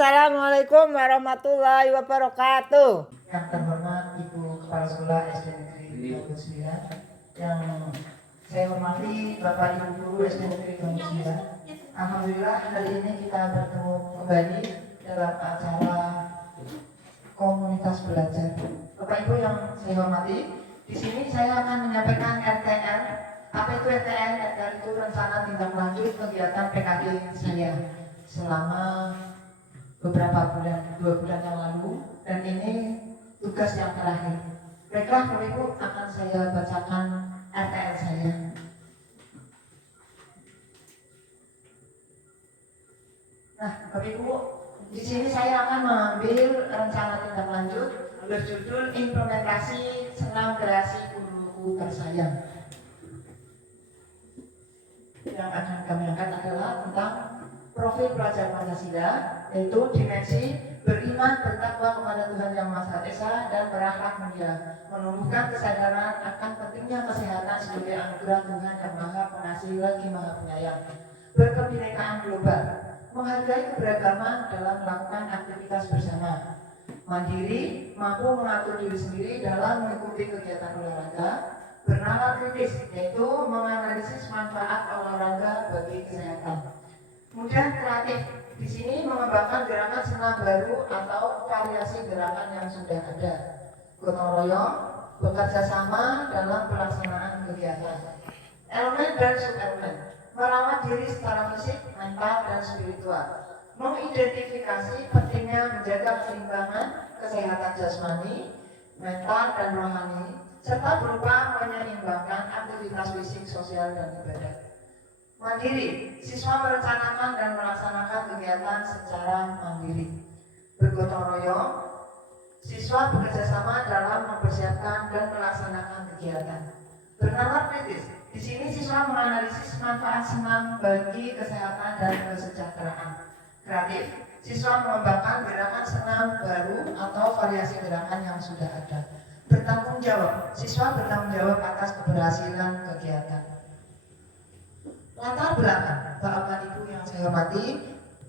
Assalamualaikum warahmatullahi wabarakatuh. Yang terhormat Ibu Kepala Sekolah SD Negeri 29, yang saya hormati Bapak Ibu Guru SD Negeri 29. Alhamdulillah hari ini kita bertemu kembali dalam acara komunitas belajar. Bapak Ibu yang saya hormati, di sini saya akan menyampaikan RTL. Apa itu RTL? RTL itu rencana tindak lanjut kegiatan PKD saya selama beberapa bulan, 2 bulan yang lalu, dan ini tugas yang terakhir. Baiklah Bapak Ibu, akan saya bacakan RTL saya. Nah Bapak Ibu, di sini saya akan mengambil rencana tindak lanjut berjudul implementasi senam kreasi guru tersayang. Yang akan kami angkat adalah tentang profil pelajar Pancasila, yaitu dimensi beriman bertakwa kepada Tuhan Yang Maha Esa dan berakhlak mulia, menumbuhkan kesadaran akan pentingnya kesehatan sebagai anugerah Tuhan Yang Maha Pengasih lagi Maha Penyayang, berkebinekaan global, menghargai keberagaman dalam melakukan aktivitas bersama, mandiri, mampu mengatur diri sendiri dalam mengikuti kegiatan olahraga, bernalar kritis, yaitu menganalisis manfaat olahraga bagi kesehatan. Kemudian kreatif, di sini mengembangkan gerakan senam baru atau variasi gerakan yang sudah ada. Gotong royong, bekerja sama dalam pelaksanaan kegiatan. Elemen dan subelemen, merawat diri secara fisik, mental, dan spiritual. Mengidentifikasi pentingnya menjaga keseimbangan kesehatan jasmani, mental, dan rohani, serta berupa menyeimbangkan aktivitas fisik, sosial, dan ibadah. Mandiri, siswa merencanakan dan melaksanakan kegiatan secara mandiri. Bergotong royong, siswa bekerjasama dalam mempersiapkan dan melaksanakan kegiatan. Bernalar kritis, di sini siswa menganalisis manfaat senam bagi kesehatan dan kesejahteraan. Kreatif, siswa mengembangkan gerakan senam baru atau variasi gerakan yang sudah ada. Bertanggung jawab, siswa bertanggung jawab atas keberhasilan kegiatan. Latar belakang, Bapak Ibu yang saya hormati,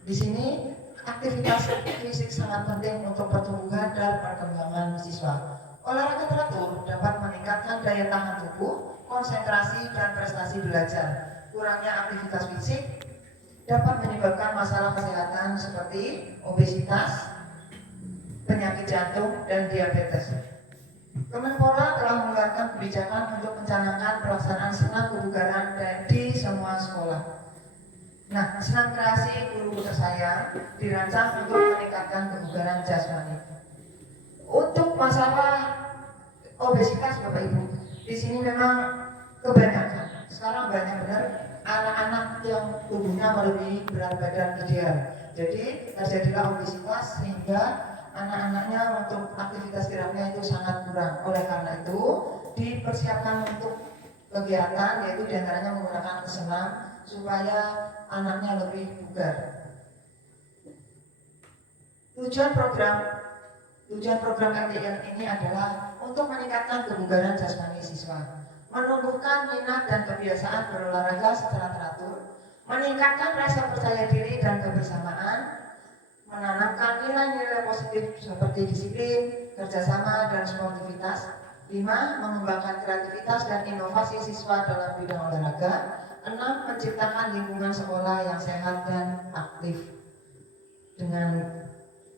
di sini aktivitas fisik sangat penting untuk pertumbuhan dan perkembangan siswa. Olahraga teratur dapat meningkatkan daya tahan tubuh, konsentrasi, dan prestasi belajar. Kurangnya aktivitas fisik dapat menyebabkan masalah kesehatan seperti obesitas, penyakit jantung, dan diabetes. Kemenpora telah mengeluarkan kebijakan untuk mencanangkan pelaksanaan senam kebugaran di semua sekolah. Nah, senam kreasi guru tersayang dirancang untuk meningkatkan kebugaran jasmani. Untuk masalah obesitas Bapak Ibu, di sini memang kebanyakan. Sekarang banyak benar anak-anak yang tubuhnya melebihi berat badan ideal. Jadi terjadilah obesitas sehingga anak-anaknya untuk aktivitas geraknya itu sangat kurang. Oleh karena itu dipersiapkan untuk kegiatan, yaitu diantaranya menggunakan senam supaya anaknya lebih bugar. Tujuan program RTL ini adalah untuk meningkatkan kebugaran jasmani siswa, menumbuhkan minat dan kebiasaan berolahraga secara teratur, meningkatkan rasa percaya diri dan kebersamaan, menanamkan nilai-nilai positif seperti disiplin, kerjasama, dan sportivitas. 5. Mengembangkan kreativitas dan inovasi siswa dalam bidang olahraga. 6. Menciptakan lingkungan sekolah yang sehat dan aktif. Dengan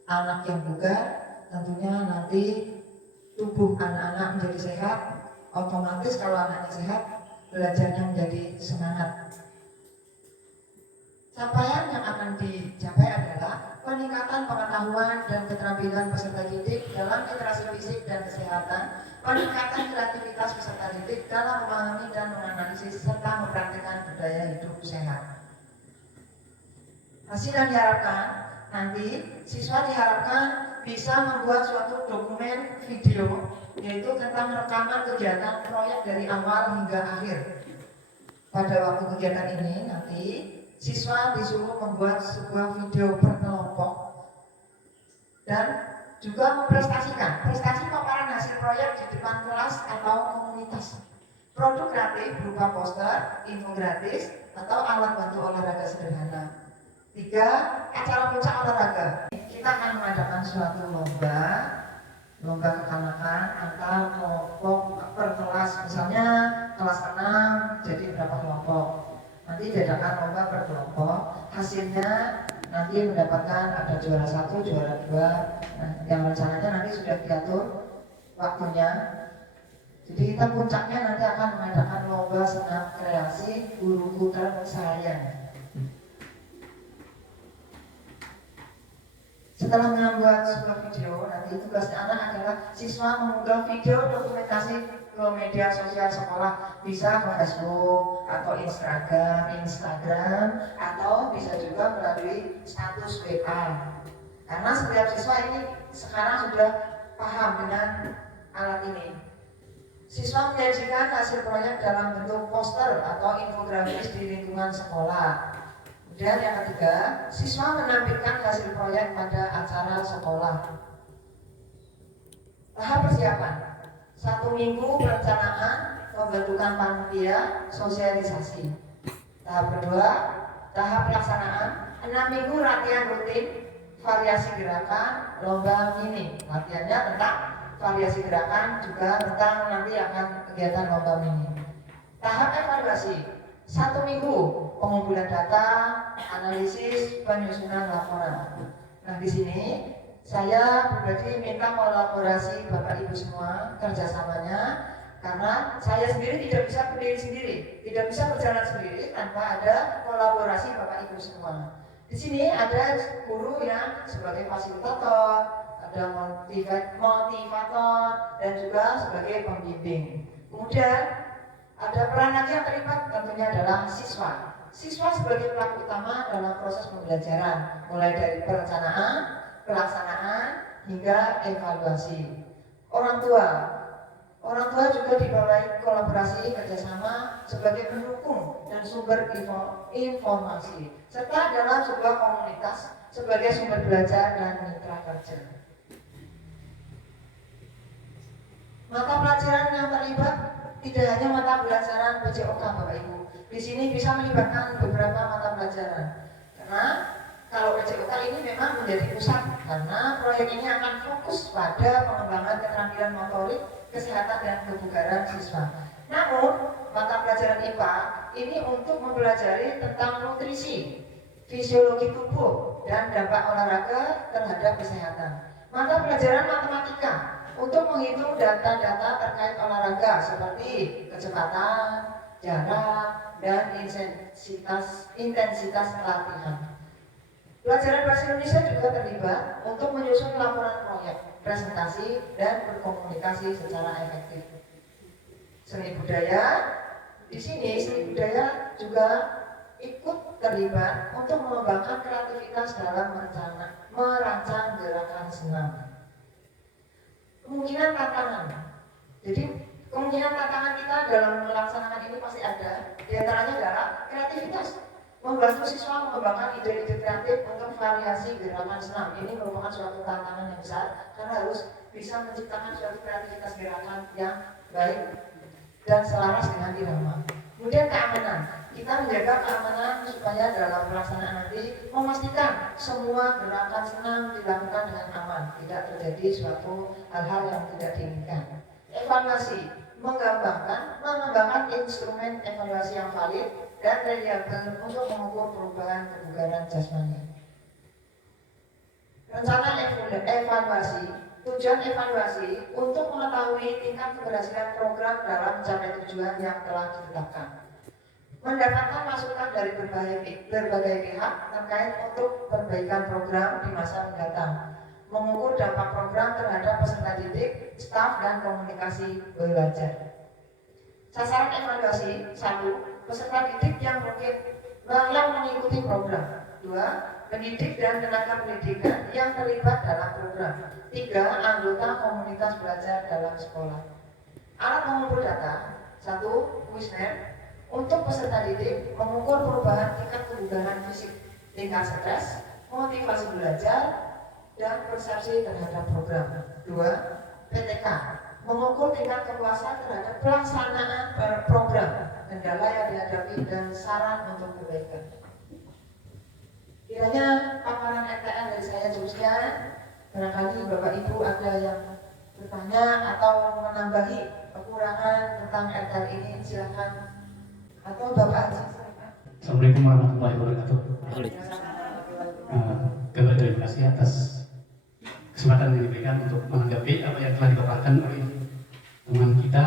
anak yang bugar, tentunya nanti tubuh anak-anak menjadi sehat. Otomatis kalau anaknya sehat, belajarnya menjadi semangat. Capaian yang akan dicapai adalah peningkatan pengetahuan dan keterampilan peserta didik dalam literasi fisik dan kesehatan, peningkatan kreativitas peserta didik dalam memahami dan menganalisis serta mempraktikkan budaya hidup sehat. Hasil yang diharapkan, nanti siswa diharapkan bisa membuat suatu dokumen video, yaitu tentang rekaman kegiatan proyek dari awal hingga akhir. Pada waktu kegiatan ini nanti siswa disuruh membuat sebuah video berkelompok dan juga memprestasikan prestasi paparan hasil proyek di depan kelas atau komunitas. Produk kreatif berupa poster, infografis, atau alat bantu olahraga sederhana. 3. Acara puncak olahraga. suatu lomba kekanakan antar kelompok per kelas. Misalnya kelas 6 jadi berapa kelompok, nanti diadakan lomba per kelompok, hasilnya nanti mendapatkan ada juara 1, juara 2. Nah, yang rencananya nanti sudah diatur waktunya. Jadi kita puncaknya nanti akan mengadakan lomba senam kreasi guru putra saya. Setelah membuat sebuah video, nanti tugasnya anak adalah siswa mengunggah video dokumentasi ke media sosial sekolah, bisa ke Facebook atau Instagram, atau bisa juga melalui status WA. Karena setiap siswa ini sekarang sudah paham dengan alat ini. Siswa menyajikan hasil proyek dalam bentuk poster atau infografis di lingkungan sekolah. Dan yang ketiga, siswa menampilkan hasil proyek pada acara sekolah. Tahap persiapan: 1 minggu perencanaan, pembentukan panitia, sosialisasi. Tahap kedua, tahap pelaksanaan, 6 minggu latihan rutin, variasi gerakan, lomba mini. Latihannya tentang variasi gerakan, juga tentang nanti akan kegiatan lomba mini. Tahap evaluasi: 1 minggu pengumpulan data, analisis, penyusunan laporan. Nah, di sini saya pribadi minta kolaborasi Bapak Ibu semua, kerjasamanya, karena saya sendiri tidak bisa berdiri sendiri, tidak bisa berjalan sendiri tanpa ada kolaborasi Bapak Ibu semua. Di sini ada guru yang sebagai fasilitator, ada motivator, dan juga sebagai pembimbing. Kemudian ada peran lagi yang terlibat, tentunya adalah siswa. Siswa sebagai pelaku utama dalam proses pembelajaran, mulai dari perencanaan, pelaksanaan, hingga evaluasi. Orang tua juga dibawahi kolaborasi kerjasama sebagai pendukung dan sumber informasi, serta dalam sebuah komunitas sebagai sumber belajar dan mitra kerja. Mata pelajaran yang terlibat tidak hanya mata pelajaran PJOK, Bapak Ibu. Di sini bisa melibatkan beberapa mata pelajaran. Karena kalau PJOK ini memang menjadi pusat, karena proyek ini akan fokus pada pengembangan keterampilan motorik, kesehatan dan kebugaran siswa. Namun, mata pelajaran IPA ini untuk mempelajari tentang nutrisi, fisiologi tubuh, dan dampak olahraga terhadap kesehatan. Mata pelajaran matematika untuk menghitung data-data terkait olahraga seperti kecepatan, jarak, dan intensitas latihan. Pelajaran bahasa Indonesia juga terlibat untuk menyusun laporan proyek, presentasi, dan berkomunikasi secara efektif. Seni budaya, di sini seni budaya juga ikut terlibat untuk mengembangkan kreativitas dalam merancang gerakan senam. Kemungkinan tantangan. Jadi kemungkinan tantangan kita dalam melaksanakan ini pasti ada. Di antaranya adalah kreativitas. Membantu siswa mengembangkan ide-ide kreatif untuk variasi gerakan senam. Ini merupakan suatu tantangan yang besar karena harus bisa menciptakan suatu kreativitas gerakan yang baik dan selaras dengan irama. Kemudian keamanan. Kita menjaga keamanan supaya dalam pelaksanaan nanti memastikan semua gerakan senam dilakukan dengan aman, tidak terjadi suatu hal-hal yang tidak diinginkan. Evaluasi, mengembangkan instrumen evaluasi yang valid dan reliable untuk mengukur perubahan kebugaran jasmani. Rencana evaluasi, tujuan evaluasi untuk mengetahui tingkat keberhasilan program dalam mencapai tujuan yang telah ditetapkan. Mendapatkan masukan dari berbagai pihak terkait untuk perbaikan program di masa mendatang. Mengukur dampak program terhadap peserta didik, staf, dan komunikasi belajar. Sasaran evaluasi: 1. Peserta didik yang mengikuti program. 2. Pendidik dan tenaga pendidikan yang terlibat dalam program. 3. Anggota komunitas belajar dalam sekolah. Alat pengumpul data: 1. Kuesioner untuk peserta didik, mengukur perubahan tingkat kebugaran fisik, tingkat stres, motivasi belajar, dan persepsi terhadap program. 2. PTK mengukur tingkat kepuasan terhadap pelaksanaan program, kendala yang dihadapi, dan saran untuk perbaikan. Kiranya paparan RTN dari saya sekian. Barangkali Bapak Ibu ada yang bertanya atau menambahi kekurangan tentang RKL ini, silakan. Atau Bapak Haji, silakan. Assalamualaikum warahmatullahi wabarakatuh. Kabar terima kasih atas kesempatan yang diberikan untuk menanggapi apa yang telah dipaparkan oleh teman kita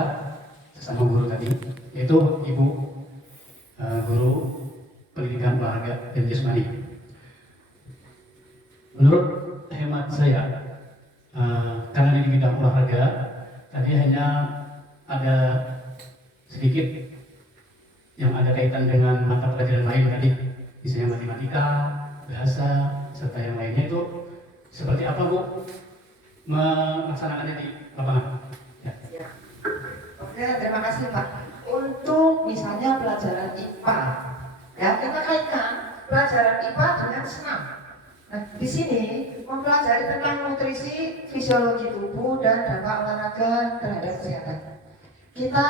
sesama guru tadi, yaitu Ibu Guru Pendidikan Olahraga dan Jasmani. Menurut hemat saya, karena di bidang olahraga tadi hanya ada sedikit yang ada kaitan dengan mata pelajaran lain tadi, misalnya matematika, bahasa, serta yang lainnya. Itu seperti apa Bu melaksanakannya di lapangan? Ya. Oke, terima kasih Pak. Untuk misalnya pelajaran IPA, ya kita kaitkan pelajaran IPA dengan senam. Nah, di sini mempelajari tentang nutrisi, fisiologi tubuh, dan dampak olahraga terhadap kesehatan. Kita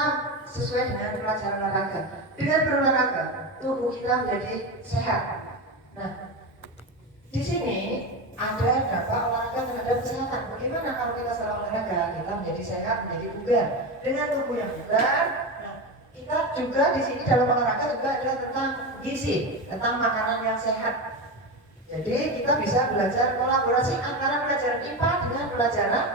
sesuai dengan pelajaran olahraga. Dengan berolahraga, tubuh kita menjadi sehat. Nah, di sini ada dampak olahraga terhadap kesehatan. Bagaimana kalau kita setelah olahraga kita menjadi sehat, menjadi bugar. Dengan tubuh yang bugar, nah, kita juga di sini dalam olahraga juga adalah tentang gizi, tentang makanan yang sehat. Jadi kita bisa belajar kolaborasi antara pelajaran IPA dengan pelajaran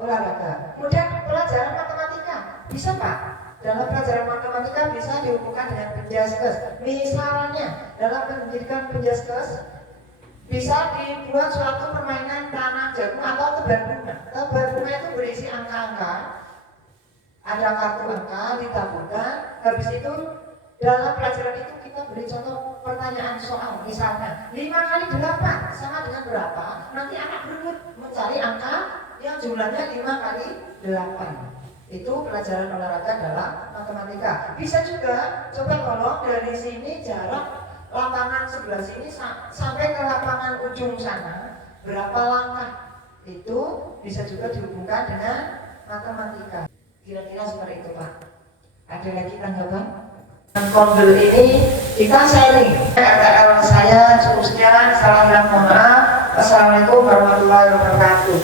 olahraga. Kemudian pelajaran matematika, bisa Pak? Dalam pelajaran matematika bisa dihubungkan dengan penjaskes. Misalnya dalam pendidikan penjaskes bisa dibuat suatu permainan tanam jagung atau tebak bunga. Tebak bunga itu berisi angka-angka, ada kartu angka ditaburkan. Habis itu dalam pelajaran itu kita beri contoh pertanyaan soal, misalnya 5 kali 8 sama dengan berapa? Nanti anak berebut mencari angka yang jumlahnya 5 kali 8. Itu pelajaran olahraga dalam matematika. Bisa juga coba tolong dari sini jarak lapangan sebelah sini sampai ke lapangan ujung sana berapa langkah, itu bisa juga dihubungkan dengan matematika. Kira-kira seperti itu Pak. Ada lagi tanggapan? Kongel ini kita sharing. RKL saya cukup sekian. Salam dan mohon maaf. Assalamualaikum warahmatullahi wabarakatuh.